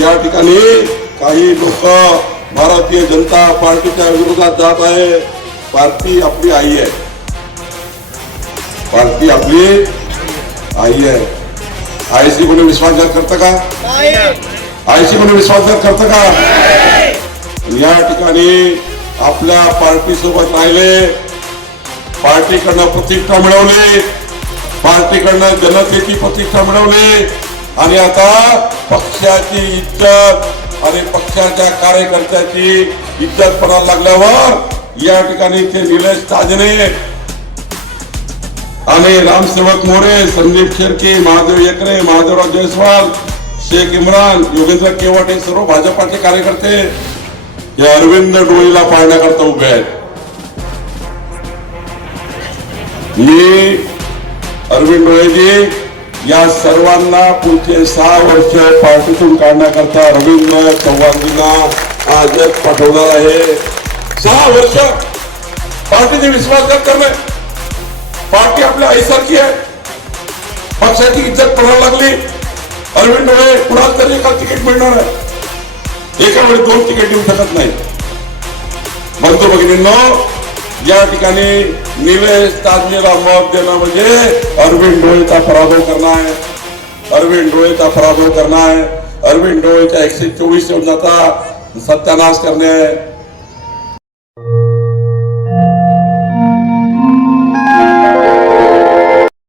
या ठिकाणी काही लोक भारतीय जनता पार्टीच्या विरोधात जात आहे. पार्टी आपली आई आहे. पार्टी आपली आई आहे. आयसी कोणी विश्वासघात करतं का? आयसी म्हणून विश्वासघात करतं का? या ठिकाणी आपल्या पार्टी सोबत राहिले. पार्टीकडनं प्रतिष्ठा मिळवली. पार्टीकडनं जनतेची प्रतिष्ठा मिळवली. आणि आता पक्षाची इज्जत आणि पक्षाच्या कार्यकर्त्याची इज्जत पडायला लागल्यावर या ठिकाणी ते निलेश ताजने आणि रामसेवक मोरे संदीप शेरके महादेव एकरे महादेवराव जयस्वाल शेख इम्रान योगेंद्र केवट हे सर्व भाजपाचे कार्यकर्ते हे अरविंद डोळीला पाळण्याकरता उभे आहेत. मी अरविंद डोळेजी या सर्वांना पुढचे सहा वर्ष पार्टीतून काढण्याकरता रवींद्र चव्हाणजींना आज पाठवणार आहे. सहा वर्ष पार्टीचे विश्वासघात करणे. पार्टी आपल्या आईसारखी आहे. पक्षाची इज्जत पडायला लागली. अरविंद डोळे कुणाला तरी एका तिकीट मिळणार आहे. एका वेळी दोन तिकीट येऊ शकत नाही. बंधू भगिनींनो या ठिकाणी निलेश ताजनीला मत देणं म्हणजे अरविंद डोळेचा पराभव करणं आहे. अरविंद डोळेचा पराभव करणं आहे. अरविंद डोळेच्या एकशे चोवीस योजनाचा सत्यानाश करणे आहे.